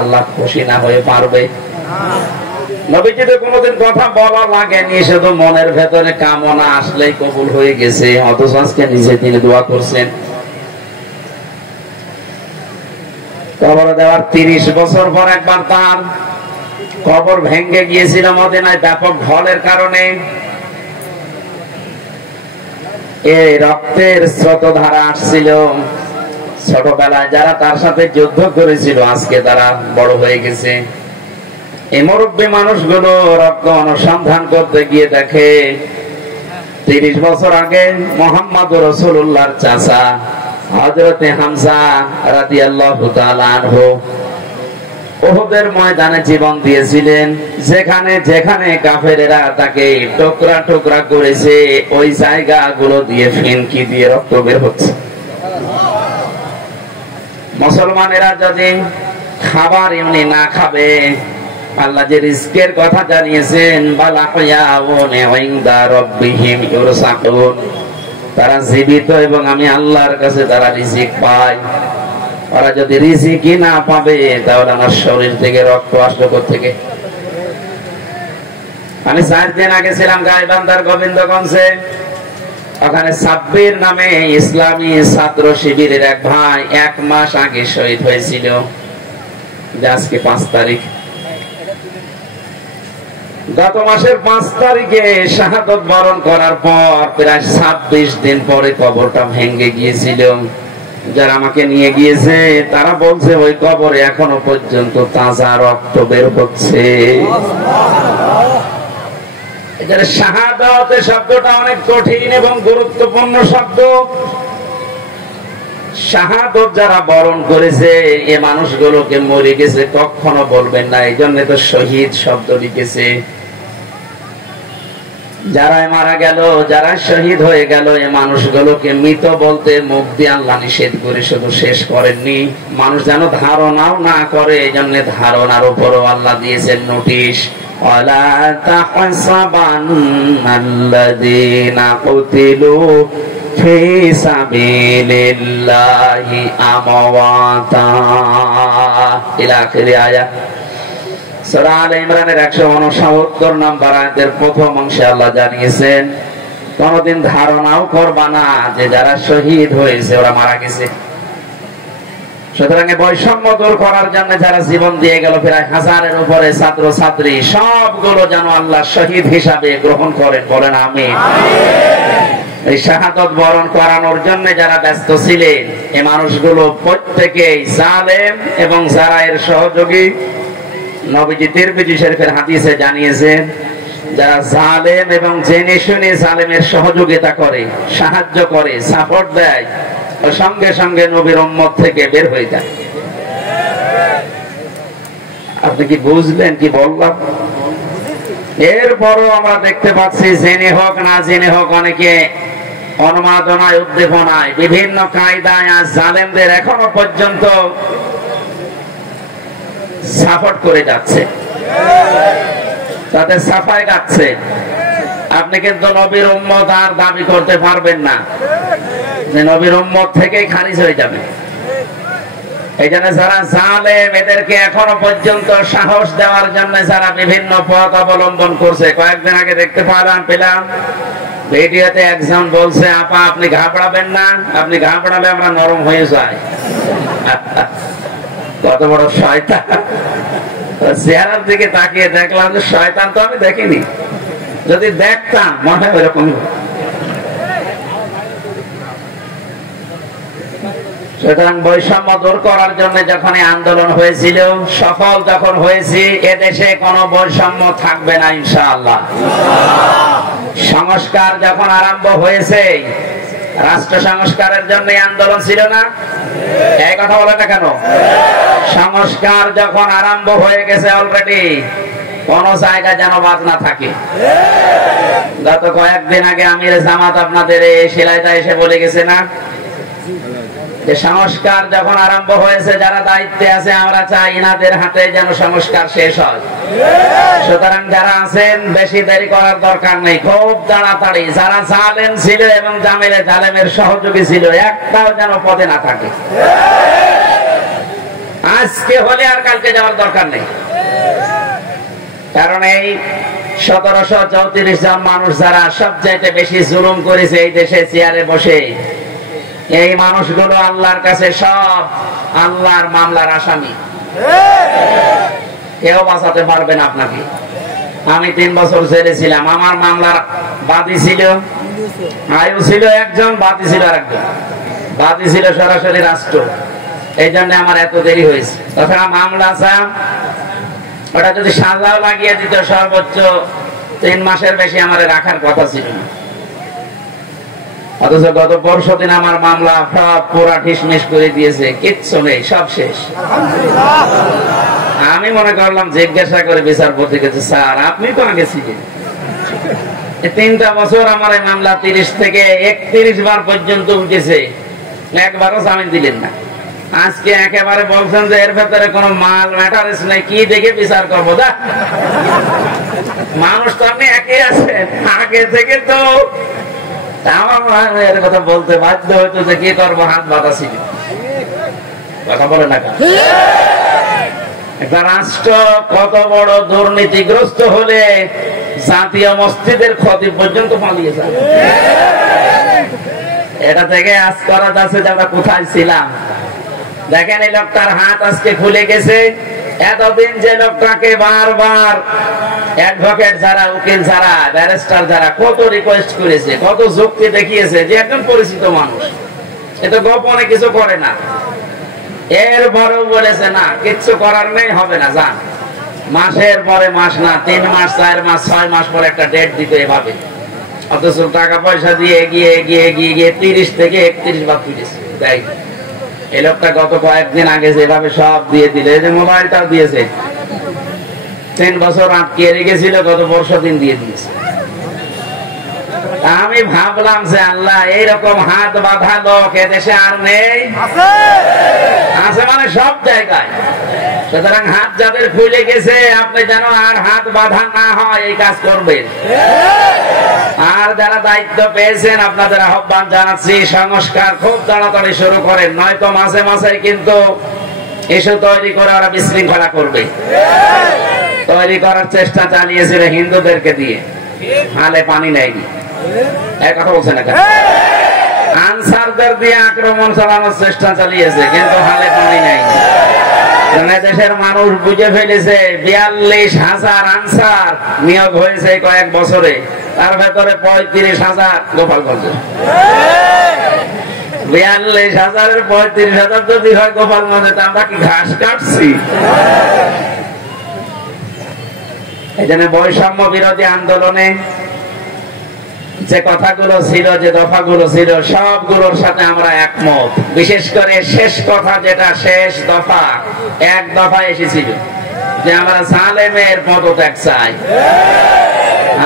আল্লাহ খুশি না হয়ে পারবে? নবীজিতে কোনোদিন কথা বলা লাগেনি, শুধু মনের ভেতরে কামনা আসলেই কবুল হয়ে গেছে। অথচ আজকে নিজে তিনি দোয়া করছেন। কবর দেওয়ার 30 বছর পর একবার তার কবর ভেঙে গিয়েছিল মদিনায় ব্যাপক ঢলের কারণে। এই রক্তের স্রোতধারা আসছিল। ছোটবেলায় যারা তার সাথে যুদ্ধ করেছিল, আজকে তারা বড় হয়ে গেছে। এই মুরব্বী মানুষগুলো রক্ত অনুসন্ধান করতে গিয়ে দেখে 30 বছর আগে মুহাম্মদুর রাসূলুল্লাহর চাচা হযরতে হামজা রাদিয়াল্লাহু তাআলা আনহু উহুদের ময়দানে জীবন দিয়েছিলেন। যেখানে যেখানে কাফেরেরা তাকে টুকরা টুকরা করেছে, ওই জায়গাগুলো দিয়ে ফিনকি দিয়ে রক্ত বের হচ্ছে। মুসলমানেরা যদি খাবার এমনি না খাবে, আল্লাহ যে রিজকের কথা জানিয়েছেন, তারা জীবিত এবং আমি আল্লাহর কাছে তারা রিজিক পায়। ওরা যদি রিজিকই না পাবে, তাহলে আমার শরীর থেকে রক্ত আসলো কোত্থেকে? আমি 4 দিন আগে ছিলাম গাইবান্ধার গোবিন্দগঞ্জে। ওখানে সাব্বির নামে ইসলামী ছাত্র শিবিরের এক ভাই 1 মাস আগে শহীদ হয়েছিল। আজকে 5 তারিখ। গত মাসের 5 তারিখে শাহাদত বরণ করার পর প্রায় 26 দিন পরে কবরটা ভেঙে গিয়েছিল। যারা আমাকে নিয়ে গিয়েছে তারা বলছে ওই কবরে এখনো পর্যন্ত তাজা রক্ত বের হচ্ছে। শাহাদাত শব্দটা অনেক কঠিন এবং গুরুত্বপূর্ণ শব্দ। শাহাদত যারা বরণ করেছে, এ মানুষগুলোকে মরে গেছে কখনো বলবেন না, এই জন্য তো শহীদ শব্দ লিখেছে। যারা মারা গেল, যারা শহীদ হয়ে গেল, এ মানুষগুলোকে মৃত বলতে মুখ দিয়ে আল্লাহ নিষেধ করে শুধু শেষ করেননি, মানুষ যেন ধারণাও না করে, এই জন্য ধারণার উপরও আল্লাহ দিয়েছেন নোটিশ। ওয়ালা তাহসাবান্নাল্লাযীনা কুতিলু ফি সাবিলিল্লাহি আমওয়াতা ইলা আখিরি আয়াত। সূরা আলে ইমরানের 169 নম্বর আয়াতের প্রথম অংশে আল্লাহ জানিয়েছেন, কোনদিন ধারণাও করবা না যে যারা শহীদ হয়েছে ওরা মারা গেছে। সুতরাং বৈষম্য দূর করার জন্য যারা জীবন দিয়ে গেল, প্রায় 1000-এর উপরে ছাত্র ছাত্রী, সবগুলো যেন আল্লাহ শহীদ হিসাবে গ্রহণ করেন, বলেন আমিন। এই শাহাদাত বরণ করানোর জন্য যারা ব্যস্ত ছিলেন, এই মানুষগুলো প্রত্যেকেই জালেম এবং যারা এর সহযোগী। নবীজি তিরমিজি শরীফের হাদিসে জানিয়েছেন, যারা জালেম এবং জেনে শুনে জালেমের সহযোগিতা করে, সাহায্য করে, সাপোর্ট দেয়, ও সঙ্গে সঙ্গে নবীর উম্মত থেকে বের হয়ে যায়। আপনি কি বুঝলেন কি বললাম? এরপরও আমরা দেখতে পাচ্ছি, জেনে হোক না জেনে হোক, অনেকে উন্মাদনায়, উদ্দীপনায়, বিভিন্ন কায়দায় আজ জালেমদের এখনো পর্যন্ত সাপোর্ট করে যাচ্ছে, তাদের সাফাই গাচ্ছে। আপনি কিন্তু নবীর উম্মত আর দাবি করতে পারবেন না, যে নবীর উম্মত থেকেই খারিজ হয়ে যাবে। এই জন্য যারা জালেম, এদেরকে এখনো পর্যন্ত সাহস দেওয়ার জন্য যারা বিভিন্ন পথ অবলম্বন করছে। কয়েকদিন আগে দেখতে পেলাম ভিডিওতে একজন বলছে, আপা আপনি ঘাবড়াবেন না, আপনি ঘাবড়ালে আমরা নরম হয়ে যাই। কত বড় শয়তান! চেহারার দিকে তাকিয়ে দেখলাম যে শয়তান তো আমি দেখিনি, যদি দেখতাম মনে হয় ওইরকমই। সুতরাং বৈষম্য দূর করার জন্য যখন আন্দোলন হয়েছিল, সফল যখন হয়েছি, এদেশে কোনো বৈষম্য থাকবে না ইনশাআল্লাহ। সংস্কার যখন আরম্ভ হয়েছে, রাষ্ট্র সংস্কারের জন্য আন্দোলন ছিল না? এই কথা বলে না কেন? সংস্কার যখন আরম্ভ হয়ে গেছে অলরেডি, কোন জায়গা যেন বাদ না থাকে। গত কয়েকদিন আগে আমির জামাত আপনাদের এই শিলাইদা এসে বলে গেছে না, যে সংস্কার যখন আরম্ভ হয়েছে, যারা দায়িত্বে আছে আমরা চাই এনাদের হাতে যেন সংস্কার শেষ হয়। সুতরাং যারা আছেন বেশি দেরি করার দরকার নেই, খুব তাড়াতাড়ি যারা জালেম ছিল এবং জালেমের সহযোগী ছিল, একটাও যেন পদে না থাকে। আজকে হলে আর কালকে যাওয়ার দরকার নেই। কারণ এই 1734 জন মানুষ যারা সবচাইতে বেশি জুলুম করেছে এই দেশে চেয়ারে বসে, এই মানুষগুলো আল্লাহর কাছে সব আল্লাহর মামলার আসামি। কেউ বাঁচাতে পারবে না আপনাকে। আমি 3 বছর জেলে ছিলাম, আমার মামলার বাদী ছিল, আয়ু ছিল একজন, বাদী ছিল আরেকজন। বাদী ছিল সরাসরি রাষ্ট্র, এই জন্য আমার এত দেরি হয়েছে। তখন মামলা ওটা যদি সাজাও লাগিয়ে দিত, সর্বোচ্চ 3 মাসের বেশি আমার রাখার কথা ছিল না। অথচ গত পরশুদিন আমার মামলা পুরা ঠিসমিস করে দিয়েছে, কিচ্ছু নেই, সব শেষ। আমি মনে করলাম জিজ্ঞাসা করে বিচারপতি কাছে, স্যার আপনি তো আগে ছিলেন, 3টা বছর আমার এই মামলা 30 থেকে 31 বার পর্যন্ত উঠেছে, একবারও জামিন দিলেন না। আজকে একেবারে বলছেন যে এর ভেতরে কোনো মাল ম্যাটারেস নেই, কি দেখে বিচার করবো? দা মানুষ তো আপনি একই আছেন, আগে থেকে তো আমার এর কথা বলতে বাধ্য হইতো যে কি করবো, হাত বাঁধা ছিল। কথা বলে না, একটা রাষ্ট্র কত বড় দুর্নীতিগ্রস্ত হলে জাতীয় মসজিদের ক্ষতি পর্যন্ত পালিয়ে যায়। এটা থেকে আজ করা যাচ্ছে যে আমরা কোথায় ছিলাম। দেখেন এই লোকটার হাত আজকে খুলে গেছে। এতদিন যে লোকটাকে বারবার অ্যাডভোকেট যারা, উকিল যারা, ব্যারিস্টার যারা কত রিকোয়েস্ট করেছে, কত যুক্তি দেখিয়েছে যে একজন পরিচিত মানুষ, এ তো গোপনে কিছু করে না, এরপরেও বলেছে না কিচ্ছু করার নেই, হবে না, যান। মাসের পরে মাস না, 3 মাস, 4 মাস, 6 মাস পরে একটা ডেট দিতে এভাবে। অথচ টাকা পয়সা দিয়ে এগিয়ে 30 থেকে 31 বার তুলেছে। তাই এই লোকটা গত কয়েকদিন আগে যেভাবে সব দিয়ে দিলে, যে মোবাইলটাও দিয়েছে, 3 বছর আটকে রেখেছিল, গত বর্ষদিন দিয়ে দিয়েছে। আমি ভাবলাম যে আল্লাহ, এইরকম হাত বাঁধা লোক এদেশে আর নেই, আছে মানে সব জায়গায়। সুতরাং হাত যাদের খুলে গেছে, আপনি যেন আর হাত বাঁধা না হয় এই কাজ করবেন। আর যারা দায়িত্ব পেয়েছেন, আপনাদের আহ্বান জানাচ্ছি, সংস্কার খুব তাড়াতাড়ি শুরু করেন, নয়তো মাঝে মাঝে কিন্তু ইস্যু তৈরি করে ওরা বিশৃঙ্খলা করবে। তৈরি করার চেষ্টা চালিয়েছিল হিন্দুদেরকে দিয়ে, হালে পানি নেয়নি। এক কথা বলছেন না, আনসারদের দিয়ে আক্রমণ চালানোর চেষ্টা চালিয়েছে, কিন্তু হালে পানি নেয়নি। দেশের মানুষ বুঝে ফেলেছে 42,000 আনসার নিয়োগ হয়েছে কয়েক বছরে, তার ভেতরে 35,000 গোপালগঞ্জে। 42,000-এর 35,000 যদি হয় গোপালগঞ্জে, তা আমরা কি ঘাস কাটছি? এই জন্য বৈষম্য বিরোধী আন্দোলনে যে কথাগুলো ছিল, যে দফাগুলো ছিল, সবগুলোর সাথে আমরা একমত। বিশেষ করে শেষ কথা, যেটা শেষ দফা, এক দফা এসেছিল যে আমরা জালেমের পদত্যাগ চাই।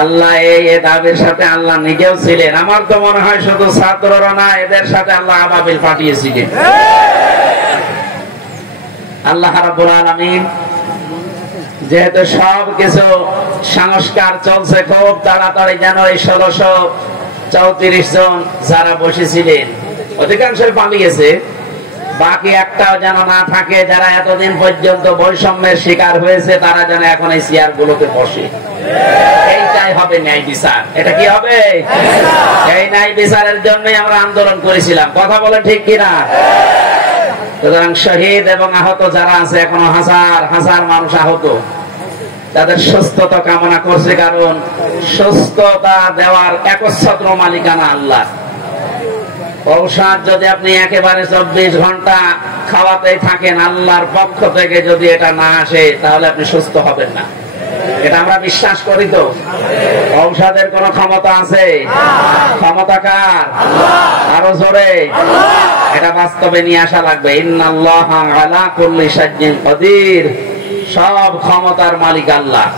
আল্লাহ এই দাবির সাথে আল্লাহ নিজেও ছিলেন। আমার তো মনে হয় শুধু ছাত্ররা না, এদের সাথে আল্লাহ আবাবিল পাঠিয়েছিলেন। আল্লাহ রাব্বুল আলামিন যেহেতু সবকিছু সংস্কার চলছে খুব তাড়াতাড়ি, যেন এই 1634 জন যারা বসেছিলেন অধিকাংশই পালিয়েছে, বাকি একটাও যেন না থাকে, যারা এতদিন পর্যন্ত বৈষম্যের শিকার হয়েছে, তারা যেন এখন এই চেয়ার গুলোতে বসে। এইটাই হবে ন্যায় বিচার। এটা কি হবে? এই ন্যায় বিচারের জন্যই আমরা আন্দোলন করেছিলাম। কথা বলেন ঠিক কিনা? সুতরাং শহীদ এবং আহত যারা আছে, এখনো হাজার হাজার মানুষ আহত, তাদের সুস্থতা কামনা করছে, কারণ সুস্থতা দেওয়ার একচ্ছত্র মালিকানা আল্লাহ। ঔষধ যদি আপনি একেবারে 24 ঘন্টা খাওয়াতে থাকেন, আল্লাহর পক্ষ থেকে যদি এটা না আসে, তাহলে আপনি সুস্থ হবেন না। এটা আমরা বিশ্বাস করি। তো ঔষধের কোন ক্ষমতা আছে? ক্ষমতা কার? আরো জোরে। এটা বাস্তবে নিয়ে আসা লাগবে। ইন্নাল্লাহা আলা কুল্লি শাইইন কাদির। সব ক্ষমতার মালিক আল্লাহ।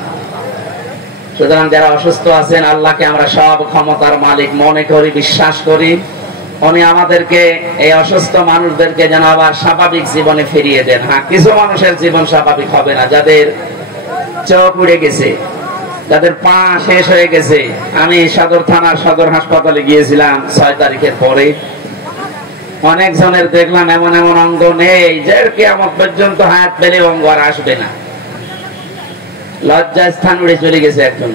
সুতরাং যারা অসুস্থ আছেন, আল্লাহকে আমরা সব ক্ষমতার মালিক মনে করি, বিশ্বাস করি। উনি আমাদেরকে, এই অসুস্থ মানুষদেরকে যেন আবার স্বাভাবিক জীবনে ফিরিয়ে দেন। হ্যাঁ, কিছু মানুষের জীবন স্বাভাবিক হবে না, যাদের চোখ উড়ে গেছে, যাদের পা শেষ হয়ে গেছে। আমি সদর থানার সদর হাসপাতালে গিয়েছিলাম 6 তারিখের পরে। অনেক জনের দেখলাম এমন এমন অঙ্গ নেই যে কিয়ামত পর্যন্ত হায়াত পেলে অঙ্গ আর আসবে না। লজ্জা স্থান উড়ে চলে গেছে একজন।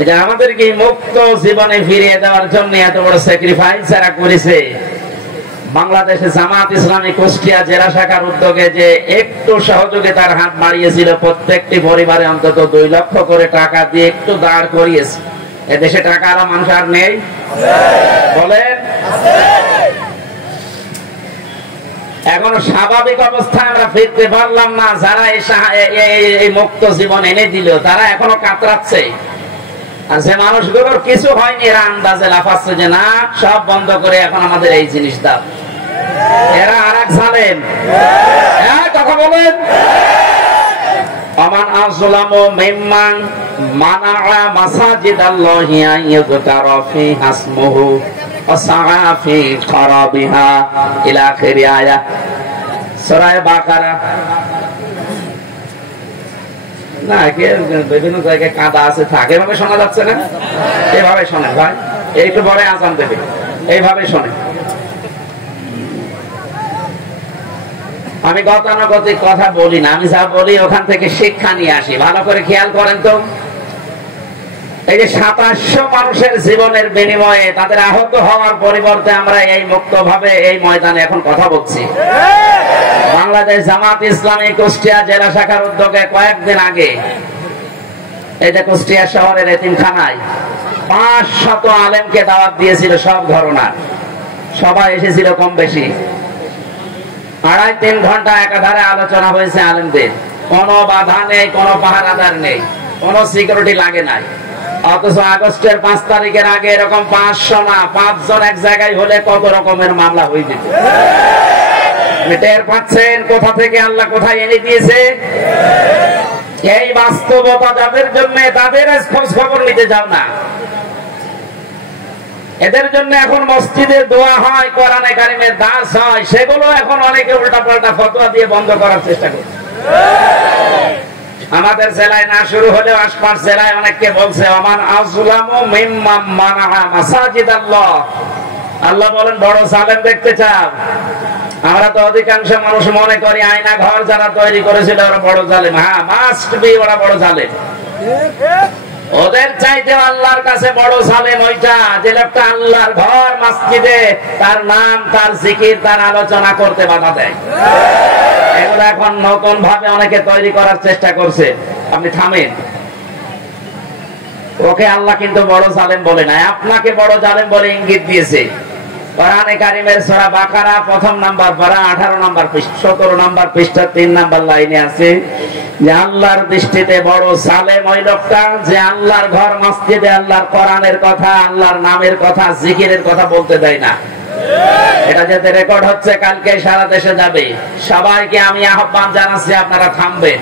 এটা আমাদেরকে মুক্ত জীবনে ফিরিয়ে দেওয়ার জন্য এত বড় স্যাক্রিফাইস যারা করেছে। বাংলাদেশে জামাত ইসলামী কুষ্টিয়া জেলা শাখার উদ্যোগে যে একটু সহযোগিতার হাত বাড়িয়েছিল, প্রত্যেকটি পরিবারে অন্তত 2 লক্ষ করে টাকা দিয়ে একটু দাঁড় করিয়েছে। এদেশে টাকা আর মানুষ আর নেই বলেন? এখনো স্বাভাবিক অবস্থায় আমরা ফিরতে পারলাম না। যারা এই মুক্ত জীবন এনে দিল, তারা এখনো কাতরাচ্ছে। আর যে মানুষগুলোর কিছু হয়নি, এরা আন্দাজে লাফাচ্ছে যে না, সব বন্ধ করে এখন আমাদের এই জিনিস দাও। এরা আর এক জালেম। কথা বলেন। আমান আযলামু মিম্মান মানাআ মাসাজিদাল্লাহি আন ইউযকারা ফিহা ইসমুহু ওয়া সাআ ফি খারাবিহা ইলা আখির আয়াত, সূরা বাকারা। না, বিভিন্ন জায়গায় কাদা আছে, থাকে এভাবে শোনা যাচ্ছে না? এইভাবে শোনে ভাই, একটু পরে আজান দেবে, এইভাবে শোনে। আমি গতানুগতিক কথা বলি না, আমি যা বলি ওখান থেকে শিক্ষা নিয়ে আসি। ভালো করে খেয়াল করেন তো। এই যে 2700 মানুষের জীবনের বিনিময়ে তাদের আহত হওয়ার পরিবর্তে আমরা এই মুক্ত ভাবে এই ময়দানে এখন কথা বলছি। বাংলাদেশ জামাত ইসলামী কুষ্টিয়া জেলা শাখার উদ্যোগে কয়েকদিন আগে এই যে কুষ্টিয়া শহরের এতিমখানায় 500 আলেমকে দাওয়াত দিয়েছিল, সব ঘরনার। সবাই এসেছিল কম বেশি। 2.5-3 ঘন্টা একাধারে আলোচনা হয়েছে আলেমদের। কোনো বাধা নেই, কোনো পাহারাদার নেই, কোনো সিকিউরিটি লাগে নাই। অথচ আগস্টের 5 তারিখের আগে এরকম 500 না, 5 জন এক জায়গায় হলে কত রকমের মামলা হয়ে যেত। টের পাচ্ছেন কোথা থেকে আল্লাহ কোথায় এনে দিয়েছে? এই বাস্তবতা যাদের জন্য, তাদের খোঁজ খবর নিতে যাও না। এদের জন্য এখন মসজিদে দোয়া হয়, কোরআনে কারিমের দাস হয়, সেগুলো এখন অনেকে উল্টাপাল্টা ফতোয়া দিয়ে বন্ধ করার চেষ্টা করছে। আমাদের জেলায় না শুরু হলেও আশপাশ জেলায় অনেককে বলছে আমান আযলামু মিম্মান মানাআ মাসাজিদাল্লাহ। আল্লাহ বলেন, বড় জালেম দেখতে চাও? আমরা তো অধিকাংশ মানুষ মনে করি আয়না ঘর যারা তৈরি করেছিল ওরা বড় জালেম। হ্যাঁ, মাস্ট বি ওরা বড় জালেম। ওদের চাইতে আল্লাহর কাছে বড় জালেম ওইটা যে লোকটা আল্লাহর ঘর মসজিদে তার নাম, তার জিকির, তার আলোচনা করতে বাধা দেয়। এগুলো এখন নতুন ভাবে অনেকে তৈরি করার চেষ্টা করছে। আপনি থামেন। ওকে আল্লাহ কিন্তু বড় জালেম বলে নাই, আপনাকে বড় জালেম বলে ইঙ্গিত দিয়েছে। কোরআনে কারিমের সূরা বাকারা প্রথম নাম্বার পারা 18 নাম্বার পৃষ্ঠা 17 নাম্বার পৃষ্ঠা 3 নাম্বার লাইনে আছে যে আল্লাহর দৃষ্টিতে বড় জালেম ওই লোকটা যে আল্লাহর ঘর মসজিদে আল্লাহর কোরআনের কথা, আল্লাহর নামের কথা, জিকিরের কথা বলতে দেয় না। এটা যাতে রেকর্ড হচ্ছে, কালকে সারা দেশে যাবে। সবাইকে আমি আহ্বান জানাচ্ছি আপনারা থামবেন।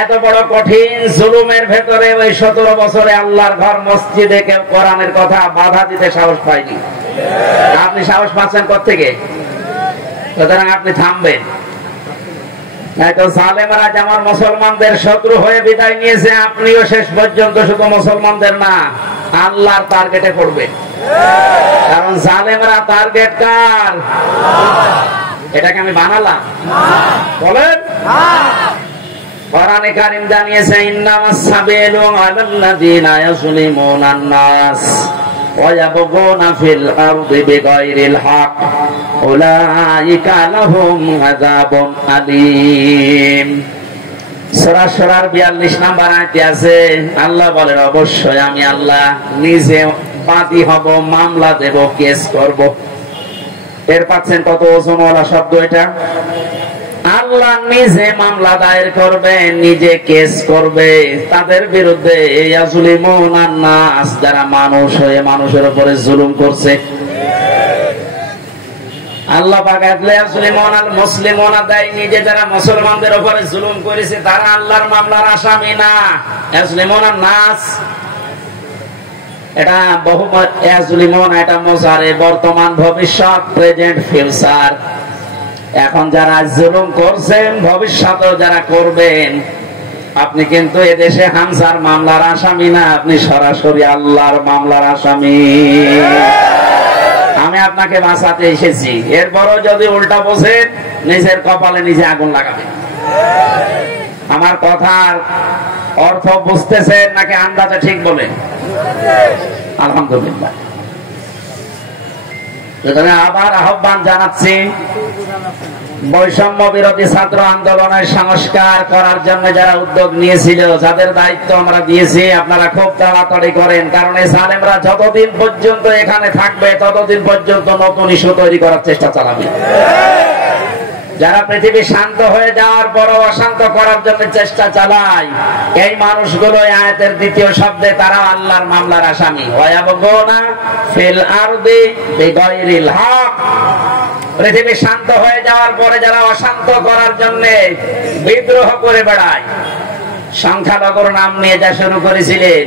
এত বড় কঠিন জুলুমের ভেতরে ওই 17 বছরে আল্লাহর ঘর মসজিদে কেউ কোরআনের কথা বাধা দিতে সাহস পায়নি। আপনি সাহস পাচ্ছেন কোত্থেকে? সুতরাং আপনি থামবেন। জালেমরা যেমন মুসলমানদের শত্রু হয়ে বিদায় নিয়েছে, আপনিও শেষ পর্যন্ত শুধু মুসলমানদের না আল্লাহর টার্গেটে পড়বেন। কারণ জালেমরা টার্গেট কার? এটাকে আমি বানালাম? বলেন। কোরআনে কারীম জানিয়েছে ইন্নামাস সাবিলু আলাল্লাযিনা ইয়াযলিমুনান নাস ওয়া ইয়াবগুনা ফিল আরদি বিগাইরিল হক উলাইকা লাহুম আযাবুন আলীম। সূরা শুরার 42 নম্বর আয়াতে আছে, আল্লাহ বলেন অবশ্যই আমি আল্লাহ নিজে বাদী হব, মামলা দেব, কেস করব। এর পাচ্ছেন কত ওজনওয়ালা শব্দ এটা? আল্লাহ নিজে মামলা দায়ের করবে, নিজে কেস করবে তাদের বিরুদ্ধে। ইয়াজলিমুনান নাস, যারা মানুষ হয়ে মানুষের উপরে জুলুম করছে। আল্লাহ পাক ইয়াজলিমুনাল মুসলিমুনা দেয়, নিজে যারা মুসলমানদের উপরে জুলুম করেছে তারা আল্লাহর মামলার আসামি না। ইয়াজলিমুনান নাস এটা বহু ইয়াজলিমুনা, এটা মুজারে, বর্তমান, ভবিষ্যৎ, প্রেজেন্ট, ফিউচার। এখন যারা জুলুম করছেন, ভবিষ্যতেও যারা করবেন, আপনি কিন্তু এদেশে হামজার মামলার আসামি না, আপনি সরাসরি আল্লাহর মামলার আসামি। আমি আপনাকে বাঁচাতে এসেছি, এরপরও যদি উল্টা বোঝেন নিজের কপালে নিজে আগুন লাগাবেন। আমার কথার অর্থ বুঝতেছেন নাকি আন্দাজে ঠিক বলেন? আলহামদুলিল্লাহ। আবার আহ্বান জানাচ্ছি, বৈষম্য বিরোধী ছাত্র আন্দোলনের সংস্কার করার জন্য যারা উদ্যোগ নিয়েছিল, যাদের দায়িত্ব আমরা দিয়েছি, আপনারা খুব তাড়াতাড়ি করেন। কারণ এই জালেমরা যতদিন পর্যন্ত এখানে থাকবে ততদিন পর্যন্ত নতুন ইস্যু তৈরি করার চেষ্টা চালাবে। যারা পৃথিবী শান্ত হয়ে যাওয়ার পর অশান্ত করার জন্য চেষ্টা চালায়, এই মানুষগুলো আয়াতের দ্বিতীয় শব্দে তারা আল্লাহর মামলার আসামি। ওয়ায়াবগুনা ফিল আরদি বিগাইরিল হক, পৃথিবী শান্ত হয়ে যাওয়ার পরে যারা অশান্ত করার জন্য বিদ্রোহ করে বেড়ায়। সংখ্যালঘুর নাম নিয়ে যা শুরু করেছিলেন,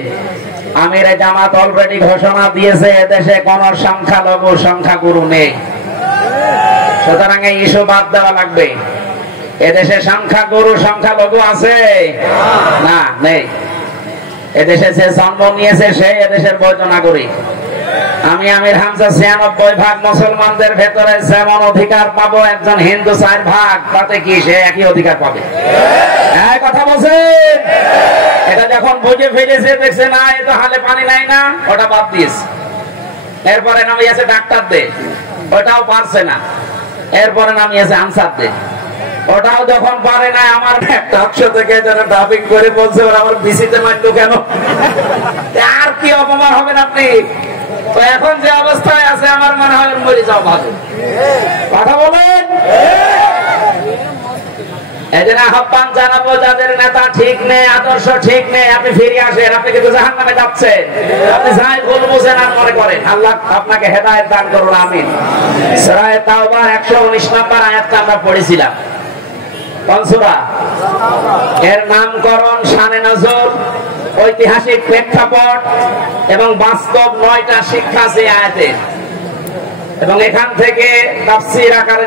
আমিরে জামাত অলরেডি ঘোষণা দিয়েছে এদেশে কোন সংখ্যালঘু সংখ্যাগুরু নেই। সুতরাং এই ইস্যু বাদ দেওয়া লাগবে। এদেশে সংখ্যাগুরু সংখ্যালঘু আছে না? নেই। এদেশে যে জন্ম নিয়েছে সে এদেশের বৈধ নাগরিক। আমি আমির হামজা 96% মুসলমানদের ভেতরে যেমন অধিকার পাবো, একজন হিন্দু 4%, তাতে কি সে একই অধিকার পাবে? হ্যাঁ, কথা বলছেন। এটা যখন বুঝে ফেলেছে, দেখছে না এ তো হালে পানি নাই না, ওটা বাদ দিয়েছে। এরপরে নামিয়েছে ডাক্তার দে, ওটাও পারছে না। এরপরে নামিয়েছে আনসার দে, ওটাও যখন পারে না, আমার টকশো থেকে যেন ডাবিং করে বলছে ওরা আমার বিসিতে মারলো কেন? আর কি অপমান হবেন আপনি? তো এখন যে অবস্থায় আছে আমার মনে হয় মরে যাও ভালো। কথা বলেন। এজন্য আহ্বান জানাবো, যাদের নেতা ঠিক নেই, আদর্শ ঠিক নেই, আপনি ফিরে আসেন। আপনি কিন্তু জাহান্নামে যাচ্ছেন। আপনি যাই ভুল বুঝেন আর মনে করেন। আল্লাহ আপনাকে হেদায়েত দান করুন, আমিন। সূরা তাওবার 119 নম্বর আয়াতটা আমরা পড়েছিলাম। কোন সূরা? এর নামকরণ, শানে নজর, ঐতিহাসিক প্রেক্ষাপট এবং বাস্তব 9টা শিক্ষা আছে আয়াতে। এবং এখান থেকে তাফসীর আকারে